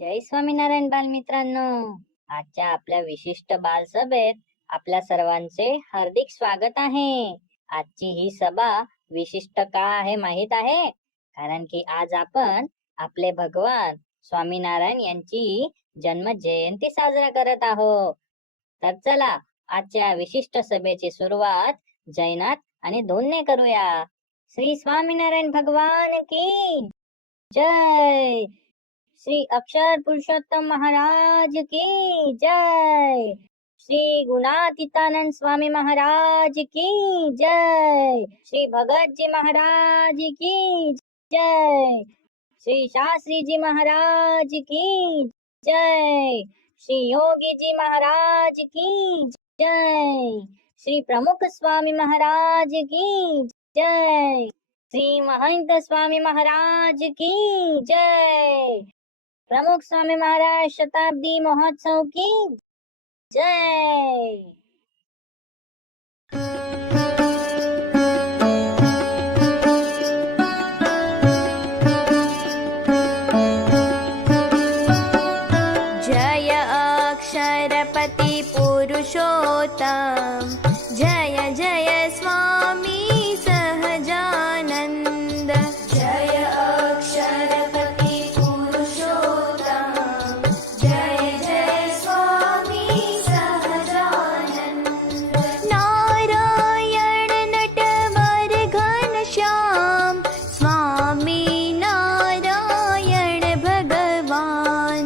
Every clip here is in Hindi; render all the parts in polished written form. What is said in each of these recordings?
जय स्वामीनारायण बालमित्रांनो. आजच्या आपल्या विशिष्ट बालसभेत आपल्या सर्वांचे हार्दिक स्वागत आहे. आजची ही सभा विशिष्ट का आहे माहित आहे? कारण की आज आपण आपले भगवान स्वामीनारायण यांची जन्म जयंती साजरा करत आहोत. तर चला आजच्या विशिष्ट सभेची सुरुवात जयनाथ आणि धूनने करूया. श्री स्वामीनारायण भगवान की जय. श्री अक्षर पुरुषोत्तम महाराज की जय. श्री गुणातीतानंद स्वामी महाराज की जय. श्री भगत जी महाराज की जय. श्री शास्त्री जी महाराज की जय. श्री योगी जी महाराज की जय. श्री प्रमुख स्वामी महाराज की जय. श्री महंत स्वामी महाराज की जय. प्रमुख स्वामी महाराज शताब्दी महोत्सव की जय. जय अक्षरपति पुरुषोत्तम, जय जय स्वामी सहजानंद. जय अक्षरपति पुरुषोत्तम, जय जय स्वामी सहजानंद. नारायण नटवर घनश्याम, स्वामी नारायण भगवान.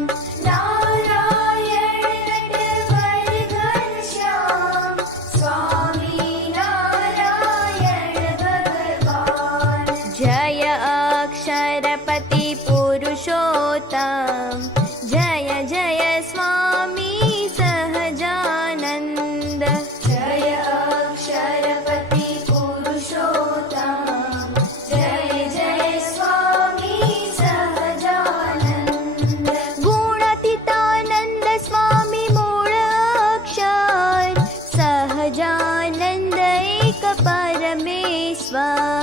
जय अक्षरपति पुरुषोत्तम, जय जय स्वामी सहजानंद. जय अक्षरपति पुरुषोत्तम, जय जय स्वामी सहजानंद. गुणातीतानंद स्वामी मूळ अक्षर, सहजानंद एक परमेश्वर.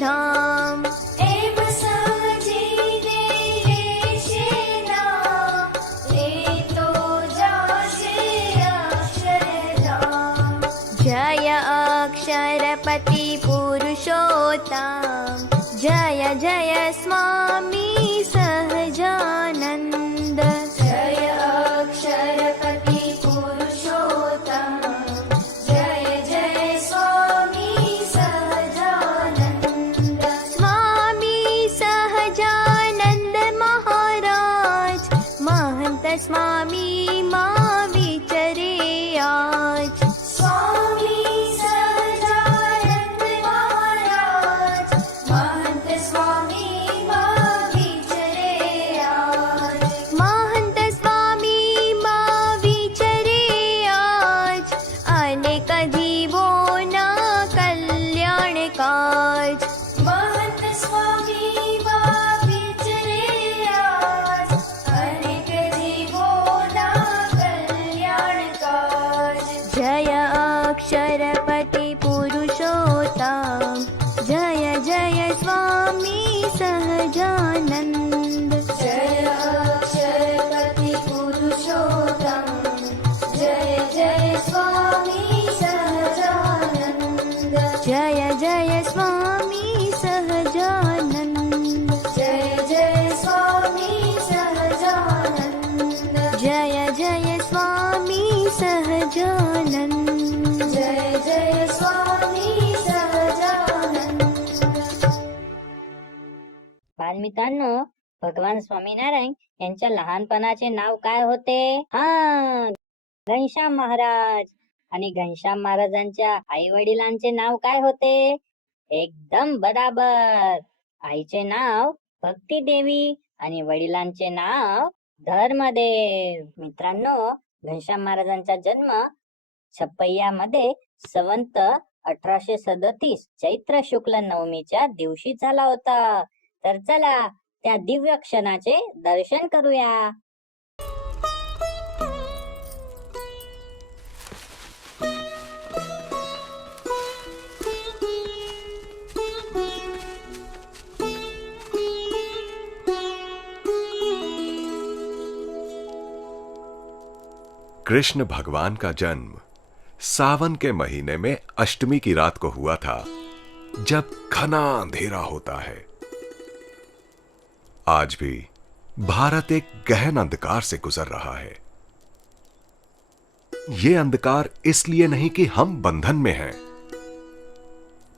धाम एम समझीने लेशे नाम, ते तो जाशे अक्षरधाम. जय अक्षरपति पुरुषोत्तम, जय जय स्वामी सहजानंद. जय अक्षरपति पुरुषोत्तम, जय जय स्वामी सहजानंद. स्वामी मा विचरे आज. स्वामी सहजानंद महाराज, महंत स्वामी मा विचरे आज. महंत स्वामी मा विचरे आज, अनेक जीवोना कल्याण काज. महंत स्वामी मा विचरे आज, अनेक जय अक्षरपति पुरुषोत्तम, जय जय स्वामी सहजानंद. जय अक्षरपति पुरुषोत्तम, जय जय स्वामी सहजानंद. जय जय स्वामी सहजानंद. जय जय स्वामी सहजानंद. जय जय स्वामी सहजानंद. जय जय स्वामी सहजानंद. बालमित्रांनो, भगवान स्वामीनारायण यांच्या लहानपणाचे नाव काय होते? हा, घनश्याम महाराज. आणि घनश्याम महाराजांच्या आई वडिलांचे नाव काय होते? एकदम बराबर. आईचे नाव भक्ती देवी आणि वडिलांचे नाव धर्मदेव. मित्रांनो, घनश्याम महाराजांचा जन्म छपैयामध्ये संवत 1837 चैत्र शुक्ल नवमीच्या दिवशी झाला होता. तर चला त्या दिव्य क्षणाचे दर्शन करूया. कृष्ण भगवान का जन्म सावन के महीने में अष्टमी की रात को हुआ था, जब घना अंधेरा होता है। आज भी भारत एक गहन अंधकार से गुजर रहा है। यह अंधकार इसलिए नहीं कि हम बंधन में हैं,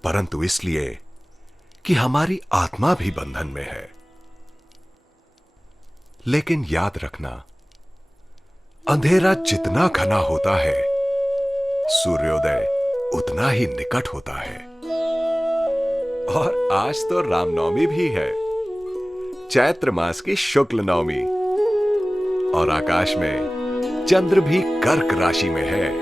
परंतु इसलिए कि हमारी आत्मा भी बंधन में है। लेकिन याद रखना, अंधेरा जितना घना होता है, सूर्योदय उतना ही निकट होता है। और आज तो रामनवमी भी है, चैत्र मास की शुक्ल नवमी, और आकाश में चंद्र भी कर्क राशि में है।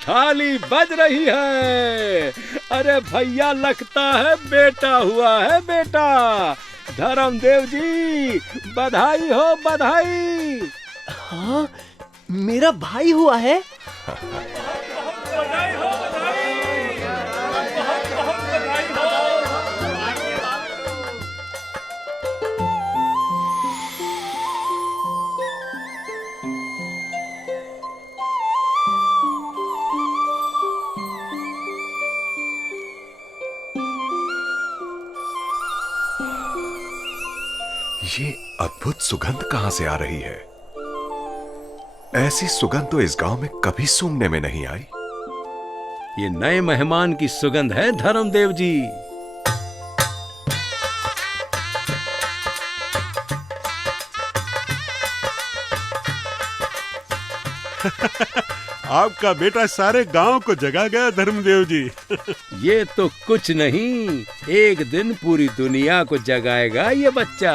थाली बज रही है। अरे भैया, लगता है बेटा हुआ है, बेटा। धर्मदेव जी, बधाई हो, बधाई। हाँ, मेरा भाई हुआ है। ये अद्भुत सुगंध कहां से आ रही है? ऐसी सुगंध तो इस गांव में कभी सूंघने में नहीं आई। ये नए मेहमान की सुगंध है, धर्मदेव जी। आपका बेटा सारे गांव को जगा गया, धर्मदेव जी। ये तो कुछ नहीं, एक दिन पूरी दुनिया को जगाएगा ये बच्चा।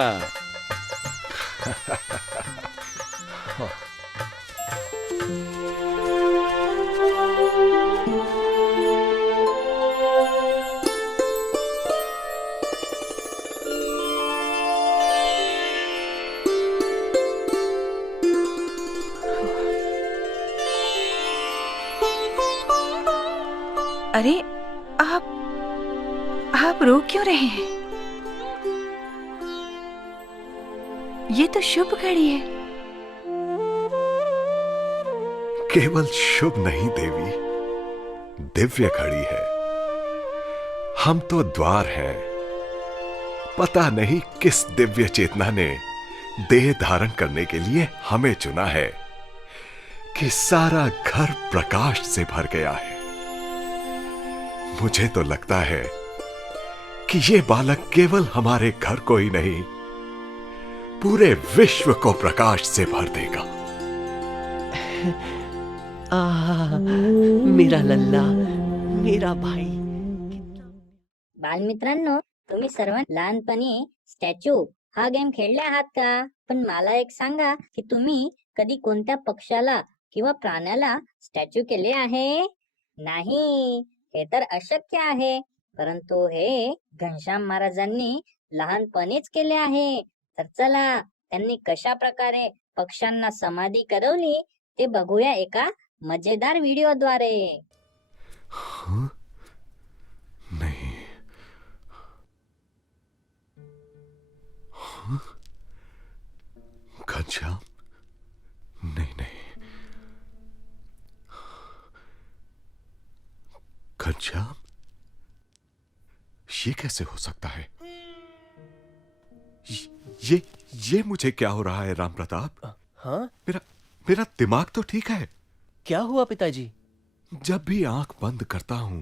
अरे, आप रो क्यों रहे हैं? ये तो शुभ घड़ी है। केवल शुभ नहीं देवी, दिव्य घड़ी है। हम तो द्वार हैं। पता नहीं किस दिव्य चेतना ने देह धारण करने के लिए हमें चुना है कि सारा घर प्रकाश से भर गया है। मुझे तो लगता है कि ये बालक केवल हमारे घर को ही नहीं, पूरे विश्व को प्रकाश से भर देगा। मेरा लल्ला, मेरा भाई। बालमित्रांनो, तुम्ही सर्व लहानपणी स्टॅच्यू हा गेम खेळले आहात का? पण मला एक सांगा की तुम्ही कधी कोणत्या पक्षाला किंवा प्राण्याला स्टॅच्यू केले आहे? नाही, हे तर अशक्य आहे. परंतु हे घनश्याम महाराजांनी लहानपणीच केले आहे. तर चला, त्यांनी कशा प्रकारे पक्ष्यांना समाधी करवली ते बघूया एका मजेदार व्हिडिओद्वारे. नहीं। घनश्याम, नहीं नहीं। घनश्याम, ये कैसे हो सकता है? ये मुझे क्या हो रहा है राम प्रताप? हाँ? मेरा दिमाग तो ठीक है। क्या हुआ पिताजी? जब भी आंख बंद करता हूं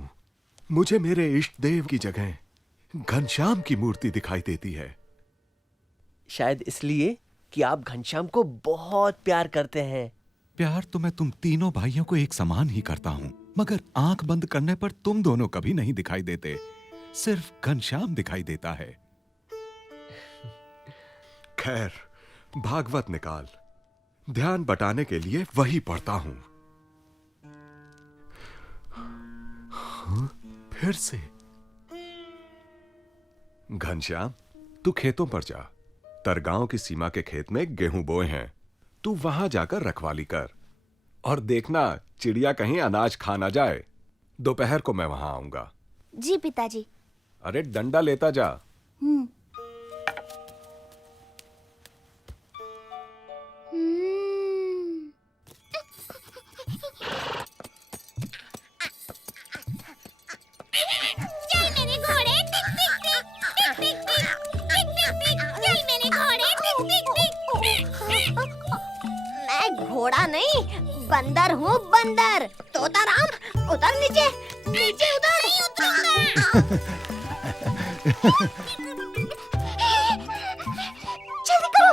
मुझे मेरे इष्ट देव की जगह घनश्याम की मूर्ति दिखाई देती है। शायद इसलिए कि आप घनश्याम को बहुत प्यार करते हैं। प्यार तो मैं तुम तीनों भाइयों को एक समान ही करता हूं, मगर आंख बंद करने पर तुम दोनों कभी नहीं दिखाई देते, सिर्फ घनश्याम दिखाई देता है। खैर, भागवत निकाल, ध्यान बटाने के लिए वही पढ़ता हूं। हाँ, फिर से। घनश्याम, तू खेतों पर जा। तरगांव की सीमा के खेत में गेहूं बोए हैं, तू वहां जाकर रखवाली कर और देखना चिड़िया कहीं अनाज खा ना जाए। दोपहर को मैं वहां आऊंगा। जी पिताजी। अरे डंडा लेता जा। हम्म। चल मेरे घोड़े, टिक टिक टिक, टिक टिक टिक, टिक टिक टिक, चल मेरे घोड़े, टिक टिक टिक। मैं घोड़ा नहीं, बंदर हूँ, बंदर। तोता राम, उतर नीचे, नीचे उतर। नहीं उतरूंगा। जल्दी करो,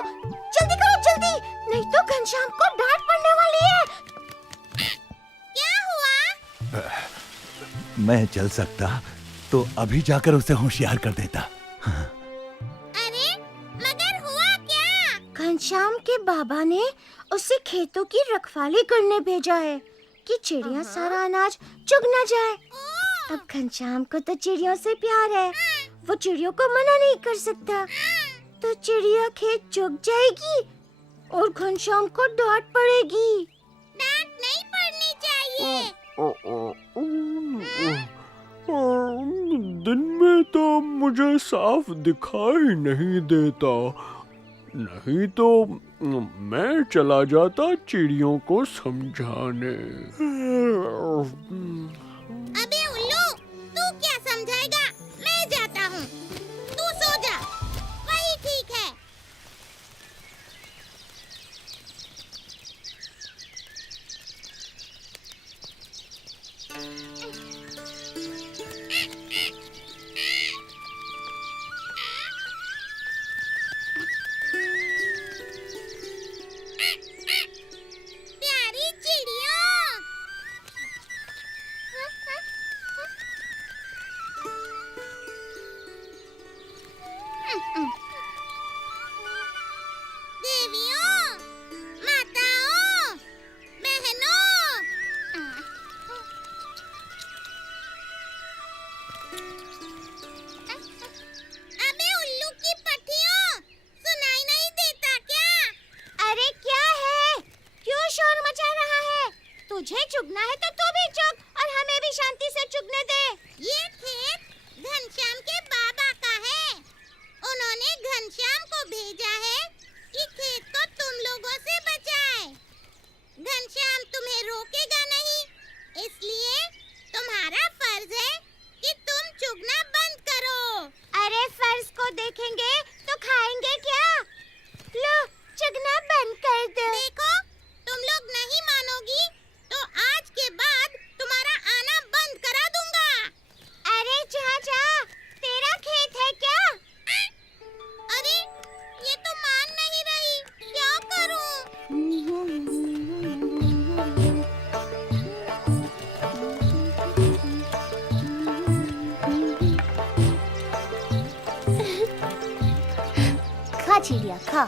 जल्दी, नहीं तो घनश्याम को डांट पड़ने वाली है। क्या हुआ? मैं चल सकता तो अभी जाकर उसे होशियार कर देता। अरे मगर हुआ क्या? घनश्याम के बाबा ने उसे खेतों की रखवाली करने भेजा है कि चिड़िया सारा अनाज चुग न जाए। अब घनश्याम को तो चिड़ियों से प्यार है, वो चिड़ियों को मना नहीं कर सकता, तो चिड़िया खेत चुग जाएगी और घनश्याम को डांट पड़ेगी। डांट नहीं पड़नी चाहिए। दिन में तो मुझे साफ दिखाई नहीं देता, नहीं तो मैं चला जाता चिड़ियों को समझाने। अबे उल्लू, तू क्या समझाएगा? मैं जाता हूँ, तू सो जा, वही ठीक है। प्यारी चिड़ियों, देवियों, माताओं, बहनों, अबे उल्लू की पट्टियों, सुनाई नहीं देता क्या? अरे क्या है? क्यों शोर मचा रहा है? तुझे चुगना है तो तू भी चुग और हमें भी शांति से चुगने दे। ये खेत घनश्याम के बाबा का है। उन्होंने घनश्याम को भेजा है कि खेत को तुम लोगों से बचाए। घनश्याम तुम्हें रोकेगा नहीं, इसलिए तुम्हारा फर्ज है कि तुम चुगना बंद करो। अरे फर्ज को देखेंगे तो खाएंगे क्या? लो, चुगना बंद कर दो। देखो, तुम लोग नहीं मानोगी तो आज के बाद तुम्हारा आना बंद करा दूंगा। अरे चाचा, तेरा खेत है क्या? अरे ये तो मान नहीं रही, क्या करूं? खा चिड़िया खा।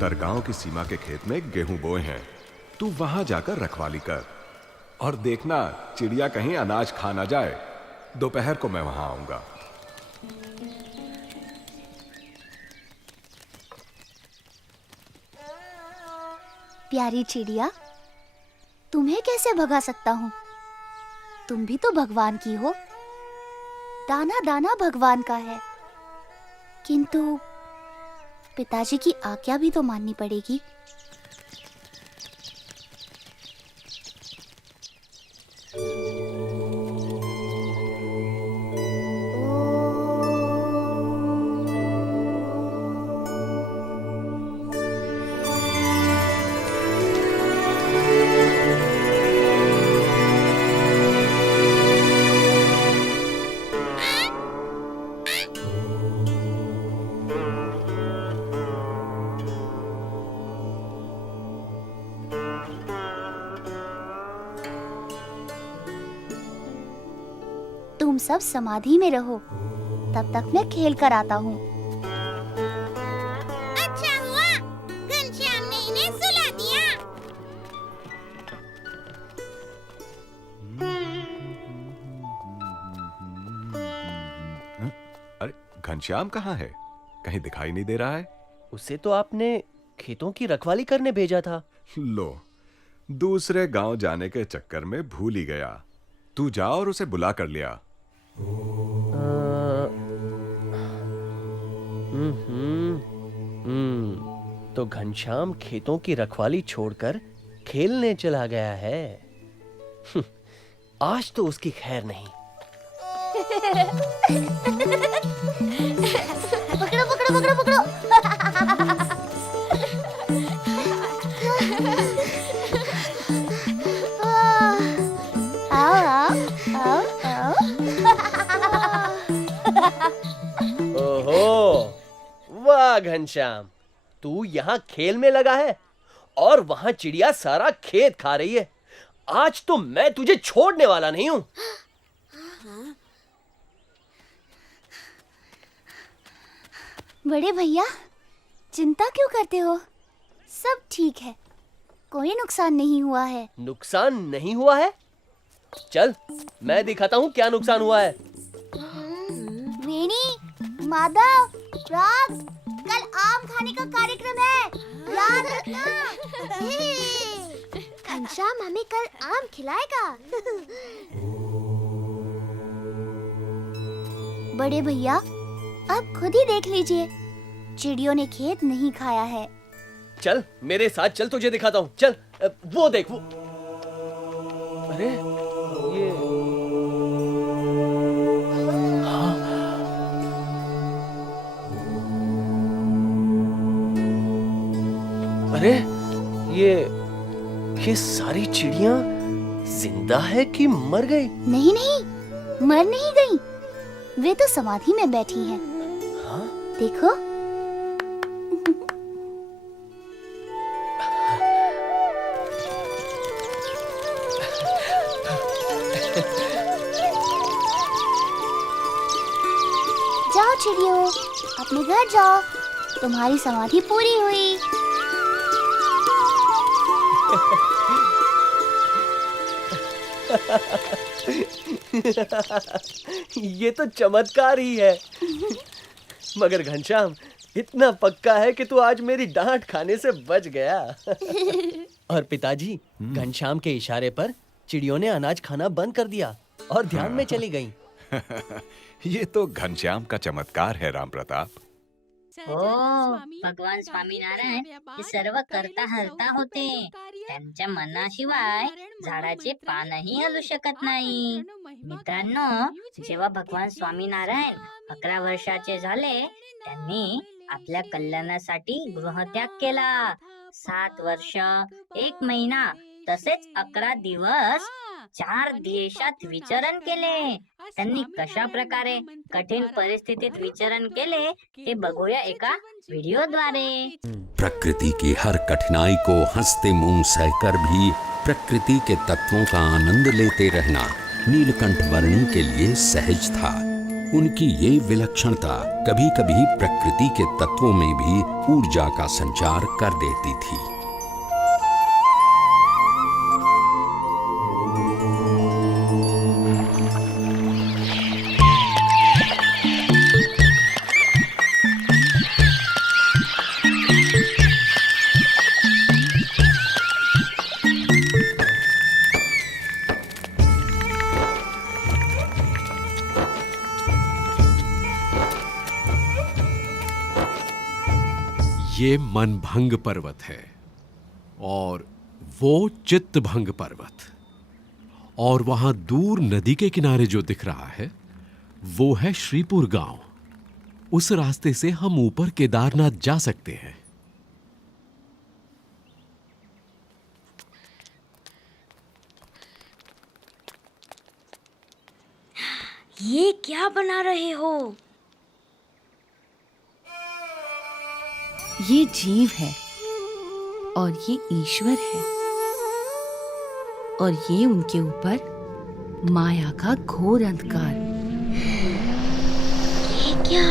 तरगांव की सीमा के खेत में गेहूं बोए हैं, तू वहां जाकर रखवाली कर और देखना चिड़िया कहीं अनाज खा ना जाए। दोपहर को मैं वहां आऊंगा। प्यारी चिड़िया, तुम्हें कैसे भगा सकता हूँ? तुम भी तो भगवान की हो। दाना दाना भगवान का है, किंतु पिताजी की आज्ञा भी तो माननी पड़ेगी। सब समाधि में रहो, तब तक मैं खेल कर आता हूँ। अच्छा हुआ घनश्याम ने इन्हें सुला दिया। अरे घनश्याम कहाँ है? कहीं दिखाई नहीं दे रहा है। उसे तो आपने खेतों की रखवाली करने भेजा था। लो, दूसरे गांव जाने के चक्कर में भूल ही गया। तू जा और उसे बुला कर लिया। तो घनश्याम खेतों की रखवाली छोड़कर खेलने चला गया है। आज तो उसकी खैर नहीं। पकड़ो पकड़ो पकड़ो पकड़ो। आओ आओ आओ आओ। ओहो, वाह घनश्याम, तू यहाँ खेल में लगा है और वहां चिड़िया सारा खेत खा रही है। आज तो मैं तुझे छोड़ने वाला नहीं हूं। बड़े भैया, चिंता क्यों करते हो? सब ठीक है, कोई नुकसान नहीं हुआ है। नुकसान नहीं हुआ है? चल, मैं दिखाता हूँ क्या नुकसान हुआ है। वेणी, माधव, राग, कल आम खाने का कार्यक्रम है, याद रखना। घनश्याम हमें कल आम खिलाएगा। बड़े भैया, आप खुद ही देख लीजिए, चिड़ियों ने खेत नहीं खाया है। चल मेरे साथ चल, तुझे दिखाता हूँ। चल, वो देख वो। अरे ये हाँ। अरे ये सारी चिड़ियां जिंदा है कि मर गई? नहीं नहीं, मर नहीं गई, वे तो समाधि में बैठी हैं। हाँ? देखो। जाओ चिड़ियों, अपने घर जाओ, तुम्हारी समाधि पूरी हुई। ये तो चमत्कार ही है। मगर घनश्याम, इतना पक्का है कि तू आज मेरी डांट खाने से बच गया। और पिताजी, घनश्याम के इशारे पर चिड़ियों ने अनाज खाना बंद कर दिया और ध्यान में चली गईं। ये तो घनश्याम का चमत्कार है, राम प्रताप। हो, भगवान स्वामीनारायण हे सर्व करता हरता होते. त्यांच्या मनाशिवाय झाडाचे पानही हलू शकत नाही. मित्रांनो, जेव्हा भगवान स्वामीनारायण 11 वर्षाचे झाले, त्यांनी आपल्या कल्याणासाठी गृहत्याग केला. 7 वर्ष 1 महिना तसेच 11 दिवस 4 देशात विचरण केले. त्यांनी कशा प्रकारे कठीण परिस्थितीत विचरण केले हे बघूया एका व्हिडिओद्वारे. प्रकृति की हर कठिनाई को हंसते मुंह सहकर भी प्रकृति के तत्वों का आनंद लेते रहना नीलकंठ वर्णी के लिए सहज था. उनकी ये विलक्षणता कभी कभी प्रकृति के तत्वों में भी ऊर्जा का संचार कर देती थी. ये मनभंग पर्वत है और वो चित्तभंग पर्वत, और वहां दूर नदी के किनारे जो दिख रहा है वो है श्रीपुर गांव. उस रास्ते से हम ऊपर केदारनाथ जा सकते हैं. ये क्या बना रहे हो? ये जीव है और ये ईश्वर है, और ये उनके ऊपर माया का घोर अंधकार. ये क्या?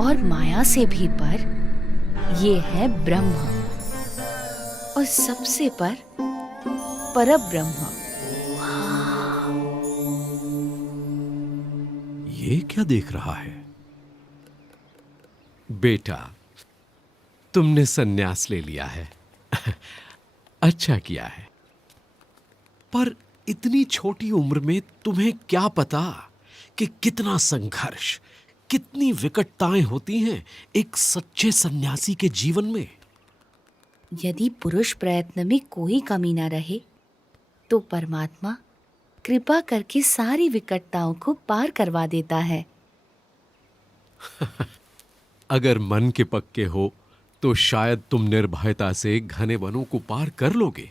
और माया से भी पर ये है ब्रह्म, और सबसे पर परब्रह्म। ये क्या देख रहा है? बेटा, तुमने सन्यास ले लिया है। अच्छा किया है। पर इतनी छोटी उम्र में तुम्हें क्या पता कि कितना संघर्ष, कितनी विकटताएं होती हैं एक सच्चे सन्यासी के जीवन में। यदि पुरुष प्रयत्न में कोई कमी न रहे तो परमात्मा कृपा करके सारी विकटताओं को पार करवा देता है। अगर मन के पक्के हो तो शायद तुम निर्भयता से घने वनों को पार कर लोगे,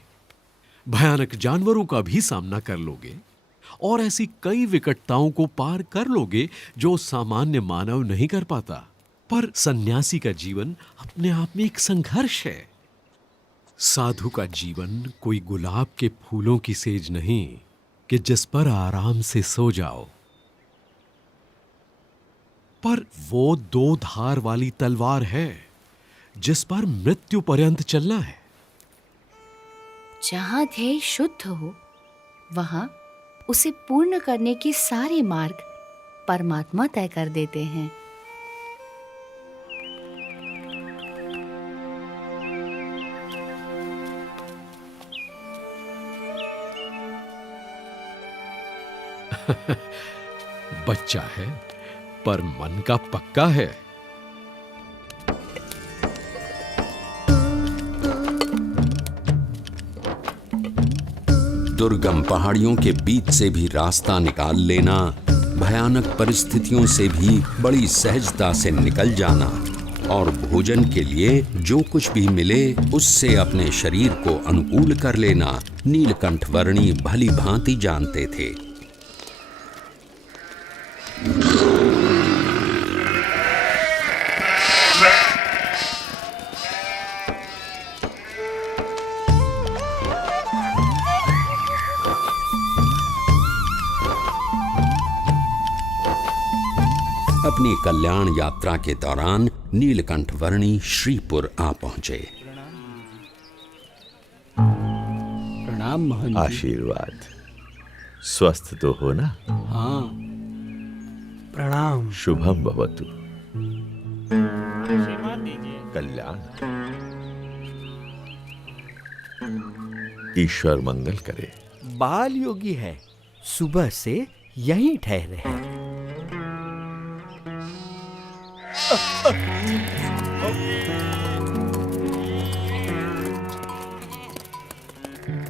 भयानक जानवरों का भी सामना कर लोगे, और ऐसी कई विकटताओं को पार कर लोगे जो सामान्य मानव नहीं कर पाता। पर सन्यासी का जीवन अपने आप में एक संघर्ष है। साधु का जीवन कोई गुलाब के फूलों की सेज नहीं कि जिस पर आराम से सो जाओ, पर वो दो धार वाली तलवार है जिस पर मृत्यु पर्यंत चलना है। जहां ध्येय शुद्ध हो वहां उसे पूर्ण करने के सारे मार्ग परमात्मा तय कर देते हैं। बच्चा है पर मन का पक्का है। दुर्गम पहाड़ियों के बीच से भी रास्ता निकाल लेना, भयानक परिस्थितियों से भी बड़ी सहजता से निकल जाना, और भोजन के लिए जो कुछ भी मिले उससे अपने शरीर को अनुकूल कर लेना नीलकंठ वर्णी भली भांति जानते थे। अपनी कल्याण यात्रा के दौरान नीलकंठ वर्णी श्रीपुर आ पहुंचे। प्रणाम महंत जी। आशीर्वाद। स्वस्थ तो हो ना? हाँ, प्रणाम। शुभम भवतु। कल्याण। ईश्वर मंगल करे। बाल योगी है, सुबह से यहीं ठहरे हैं।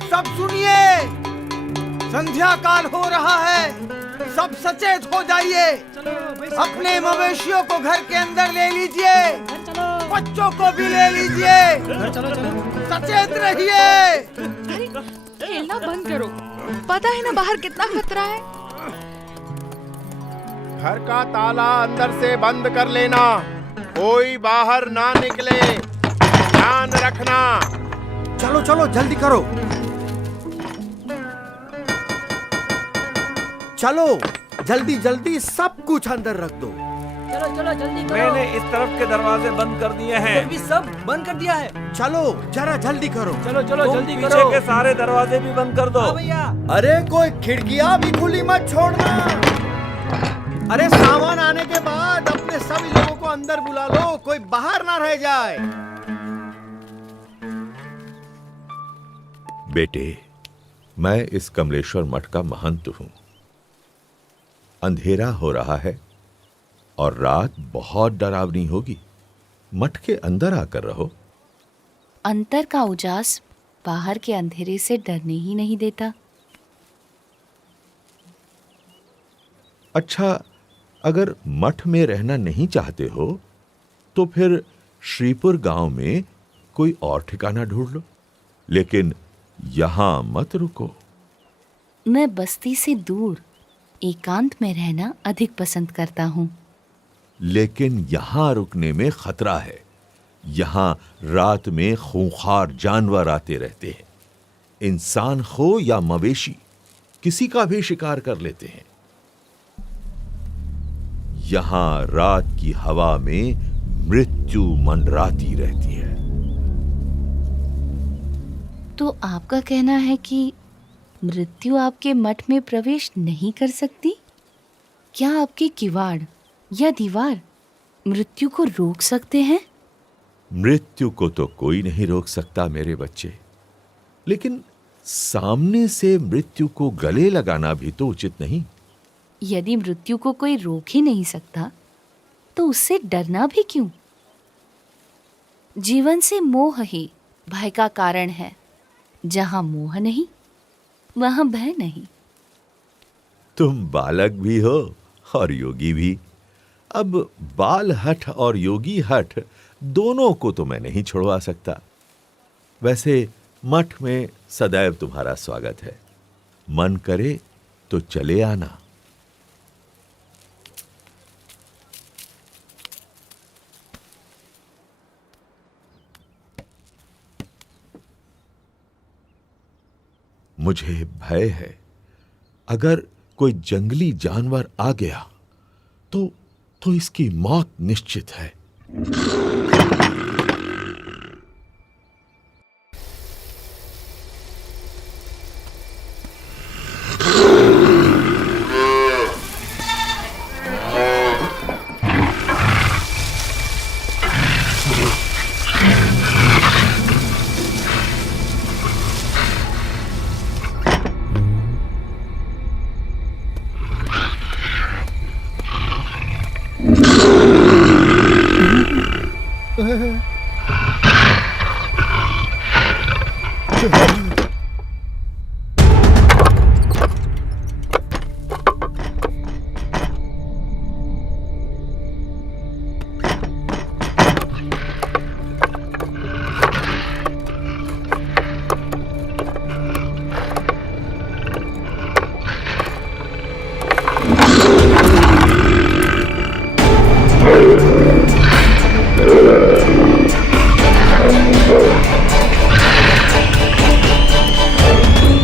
सब सुनिए, संध्या काल हो रहा है, सब सचेत हो जाइए। अपने मवेशियों को घर के अंदर ले लीजिए, बच्चों को भी ले लीजिए, सचेत रहिए। खेलना बंद करो, पता है ना बाहर कितना खतरा है। घर का ताला अंदर से बंद कर लेना, कोई बाहर ना निकले, ध्यान रखना। चलो चलो जल्दी करो, चलो जल्दी जल्दी सब कुछ अंदर रख दो। चलो चलो जल्दी करो। मैंने इस तरफ के दरवाजे बंद कर दिए हैं। भी सब बंद कर दिया है। चलो जरा जल्दी करो। चलो चलो जल्दी करो। पीछे के सारे दरवाजे भी बंद कर दो। हाँ भैया। अरे कोई खिड़कियां भी खुली मत छोड़ना। अरे सामान आने के बाद अपने सभी लोगों को अंदर बुला लो, कोई बाहर ना रह जाए। बेटे, मैं इस कमलेश्वर मठ का महंत हूं। अंधेरा हो रहा है और रात बहुत डरावनी होगी। मठ के अंदर आकर रहो। अंतर का उजास बाहर के अंधेरे से डरने ही नहीं देता। अच्छा, अगर मठ में रहना नहीं चाहते हो तो फिर श्रीपुर गांव में कोई और ठिकाना ढूंढ लो, लेकिन यहां मत रुको। मैं बस्ती से दूर एकांत में रहना अधिक पसंद करता हूँ। लेकिन यहां रुकने में खतरा है। यहां रात में खूंखार जानवर आते रहते हैं। इंसान हो या मवेशी, किसी का भी शिकार कर लेते हैं। यहां रात की हवा में मृत्यु मंडराती रहती है। तो आपका कहना है कि मृत्यु आपके मठ में प्रवेश नहीं कर सकती? क्या आपके किवाड़ या दीवार मृत्यु को रोक सकते हैं? मृत्यु को तो कोई नहीं रोक सकता मेरे बच्चे, लेकिन सामने से मृत्यु को गले लगाना भी तो उचित नहीं। यदि मृत्यु को कोई रोक ही नहीं सकता तो उससे डरना भी क्यों? जीवन से मोह ही भय का कारण है। जहां मोह नहीं वहां भय नहीं। तुम बालक भी हो और योगी भी। अब बाल हठ और योगी हठ दोनों को तो मैं नहीं छुड़वा सकता। वैसे मठ में सदैव तुम्हारा स्वागत है। मन करे तो चले आना। मुझे भय है, अगर कोई जंगली जानवर आ गया तो इसकी मौत निश्चित है।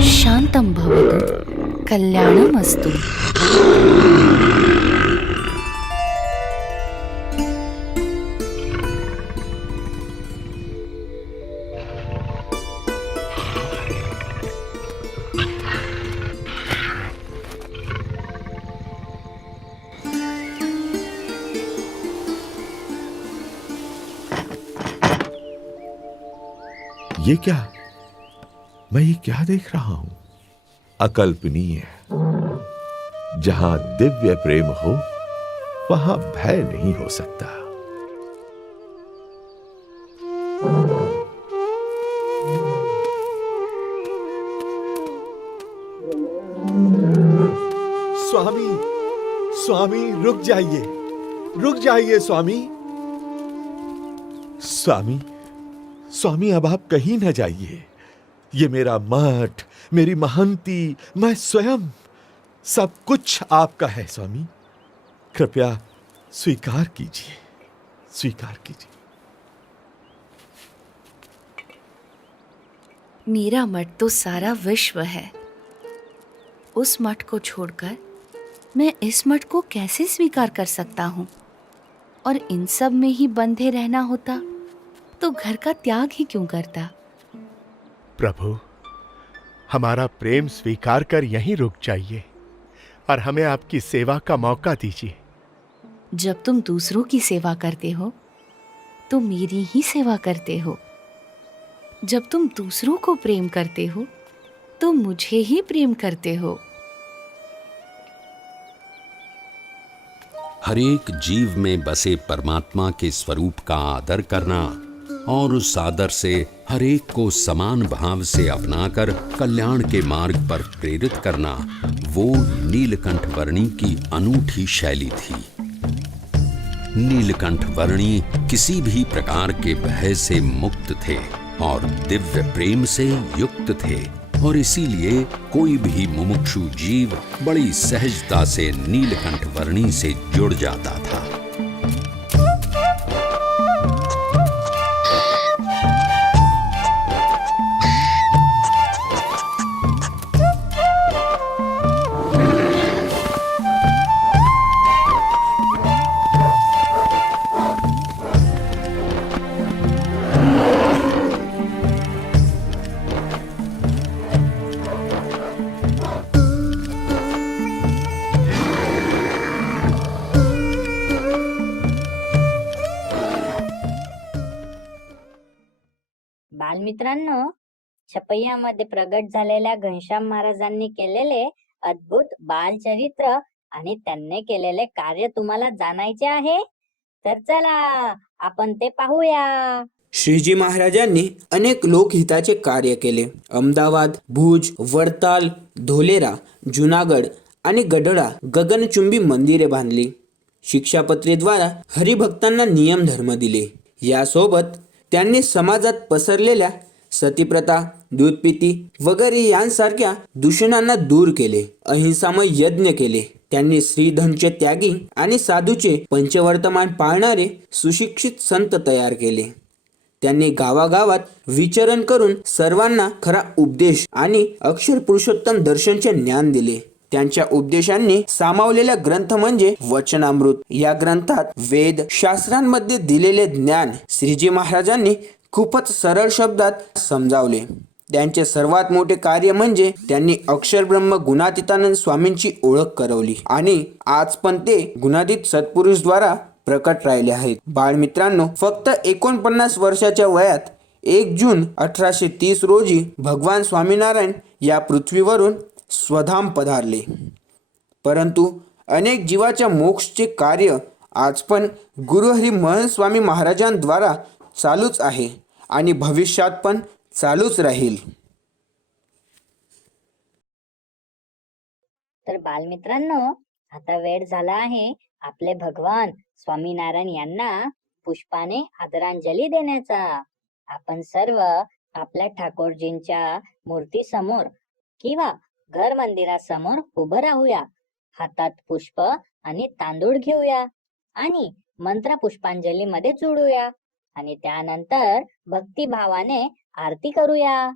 शांतं भवतु, कल्याणमस्तु। ये क्या? मैं ये क्या देख रहा हूं? अकल्पनीय। जहां दिव्य प्रेम हो वहां भय नहीं हो सकता। स्वामी, स्वामी रुक जाइए स्वामी। स्वामी, स्वामी अब आप कहीं न जाइए। ये मेरा मठ, मेरी महंती, मैं स्वयं, सब कुछ आपका है स्वामी। कृपया स्वीकार कीजिए, स्वीकार कीजिए। मेरा मठ तो सारा विश्व है। उस मठ को छोड़कर मैं इस मठ को कैसे स्वीकार कर सकता हूँ? और इन सब में ही बंधे रहना होता तो घर का त्याग ही क्यों करता? प्रभु, हमारा प्रेम स्वीकार कर यहीं रुक जाइए और हमें आपकी सेवा का मौका दीजिए। जब तुम दूसरों की सेवा करते हो तो मेरी ही सेवा करते हो। जब तुम दूसरों को प्रेम करते हो तो मुझे ही प्रेम करते हो। हरेक जीव में बसे परमात्मा के स्वरूप का आदर करना और उस आदर से हरेक को समान भाव से अपनाकर कल्याण के मार्ग पर प्रेरित करना, वो नीलकंठ वर्णी की अनूठी शैली थी। नीलकंठ वर्णी किसी भी प्रकार के भय से मुक्त थे और दिव्य प्रेम से युक्त थे, और इसीलिए कोई भी मुमुक्षु जीव बड़ी सहजता से नीलकंठ वर्णी से जुड़ जाता था। बालमित्रांनो, छपैयामध्ये प्रगट झालेल्या घनश्याम महाराजांनी केलेले अद्भुत बालचरित्र आणि त्यांनी केलेले कार्य तुम्हाला जाणायचे आहे? तर चला आपण ते पाहूया. श्रीजी महाराजांनी अनेक लोकहिताचे कार्य केले. अहमदाबाद, भुज, वडताल, धोलेरा, जुनागड आणि गढडा गगनचुंबी मंदिरे बांधली. शिक्षापत्रीद्वारा हरिभक्तांना नियम धर्म दिले. यासोबत त्यांनी समाजात पसरलेल्या सतीप्रथा, दूधपिती वगैरे यांसारख्या दूषणांना दूर केले. अहिंसामय यज्ञ केले. त्यांनी श्रीधनचे त्यागी आणि साधूचे पंचवर्तमान पाळणारे सुशिक्षित संत तयार केले. त्यांनी गावागावात विचरण करून सर्वांना खरा उपदेश आणि अक्षर पुरुषोत्तम दर्शनचे ज्ञान दिले. त्यांच्या उपदेशांनी सामावलेला ग्रंथ म्हणजे वचनामृत. या ग्रंथात वेद शास्त्रांमध्ये दिलेले ज्ञान श्रीजी महाराजांनी खूपच सरळ शब्दात समजावले. त्यांचे सर्वात मोठे कार्य म्हणजे त्यांनी अक्षरब्रह्म गुणातीतानंद स्वामींची ओळख करवली आणि आज पण ते गुणातीत सत्पुरुष द्वारा प्रकट राहिले आहेत. बाळमित्रांनो, फक्त 49 वर्षाच्या वयात 1 जून 1830 रोजी भगवान स्वामीनारायण या पृथ्वीवरून स्वधाम पधारले. परंतु अनेक जीवाच्या मोक्षचे कार्य आज पण गुरु हरी महंत स्वामी महाराजांद्वारा चालूच आहे आणि भविष्यात पण चालूच राहील. तर बालमित्रांनो, आता वेळ झाला आहे आपले भगवान स्वामीनारायण यांना पुष्पाने आदरांजली देण्याचा. आपण सर्व आपल्या ठाकूरजींच्या मूर्ती समोर किंवा घर मंदिरासमोर उभं राहूया. हातात पुष्प आणि तांदूळ घेऊया आणि मंत्र पुष्पांजली मध्ये जोडूया आणि त्यानंतर भक्तिभावाने आरती करूया.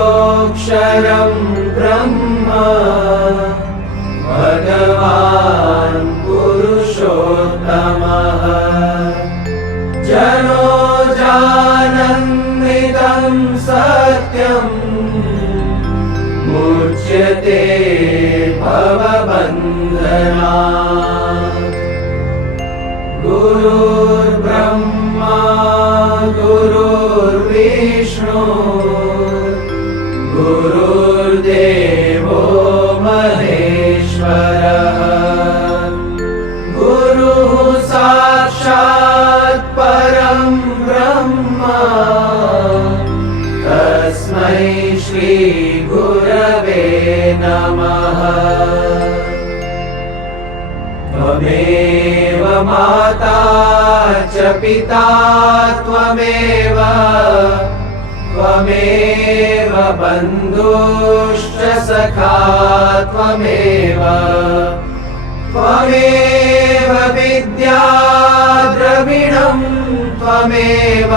गुणातीतोऽक्षरं ब्रह्म भगवान् पुरुषोत्तमः जनो जानन्निदं सत्यम् मुच्यते भवबन्धनात् गुरुर्ब्रह्मा गुरुर्विष्णु गुरुर्देवो महेश्वरः गुरुः साक्षात् परं ब्रह्म तस्मै श्री गुरवे नमः त्वमेव माता च पिता त्वमेव त्वमेव बन्धुश्च सखा त्वमेव त्वमेव विद्या द्रविणं त्वमेव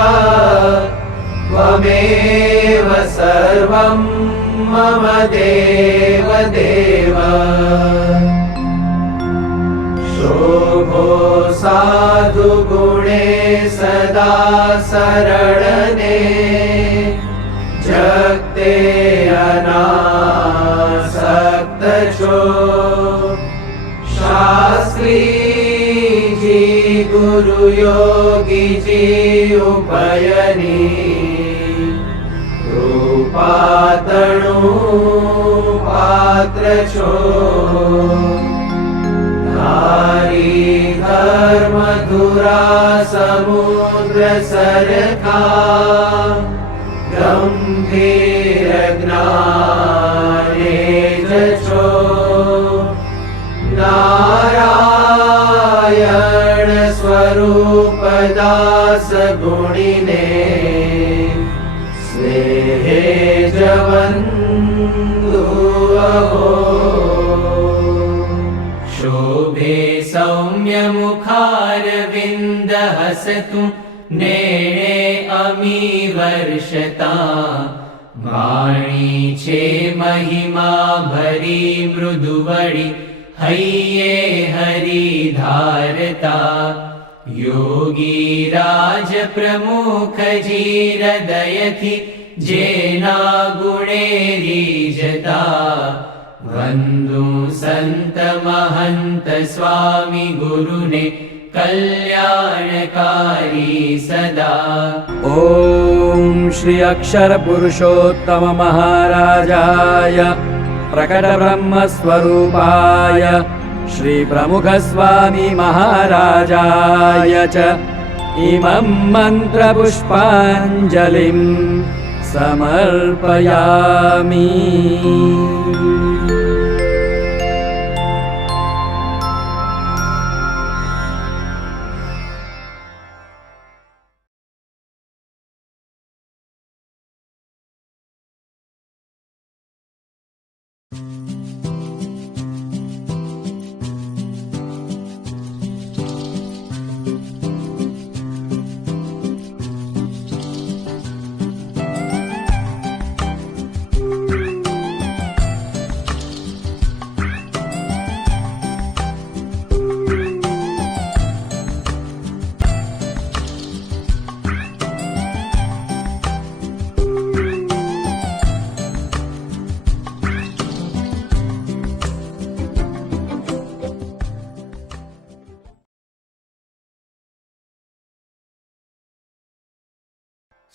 त्वमेव सर्वं मम देव देव शोभो साधु गुणे सदा सरळने जगते अनासक्त छो शास्त्री जी गुरु योगी जी उपयनी रूप પાતળું પાત્ર છો ધારી ધર્મ ધુરા સમુદ્ર સરખા ગંભીર જ્ઞાને જ છો નારાયણ સ્વરૂપ દાસ ગુણીને સ્નેહે જવંદુ અહો શોભે સૌમ્ય મુખાર વિંદ હસતું નેણે અમી વર્ષતા વાણી છે મહિમા ભરી મૃદુવળી હૈયે હરિ ધારતા યોગી રાજ પ્રમુખ જી હૃદયથી જેના ગુણે રીજતા વંદુ સંત મહંત સ્વામી ગુરુને કલ્યાણકારી સદા ઓમ શ્રી અક્ષર પુરુષોત્તમ મહારાજાય પ્રકટ બ્રહ્મ સ્વરૂપાય શ્રી પ્રમુખ સ્વામી મહારાજાય ચ ઇમં મંત્ર પુષ્પાંજલિં સમર્પયામિ.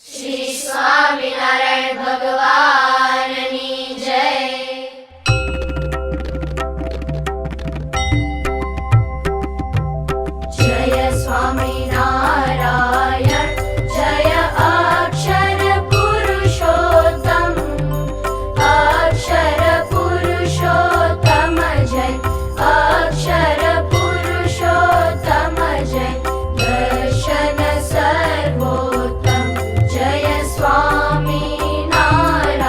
શ્રી સ્વામિનારાયણ ભગવાનની જય. જય સ્વામિનારાયણ જય અક્ષર પુરુષોત્તમ અક્ષર પુરુષોત્તમ જય અક્ષર પુરુષોત્તમ જય દર્શન સર્વોત્તમ જય સ્વામિનારાયણ.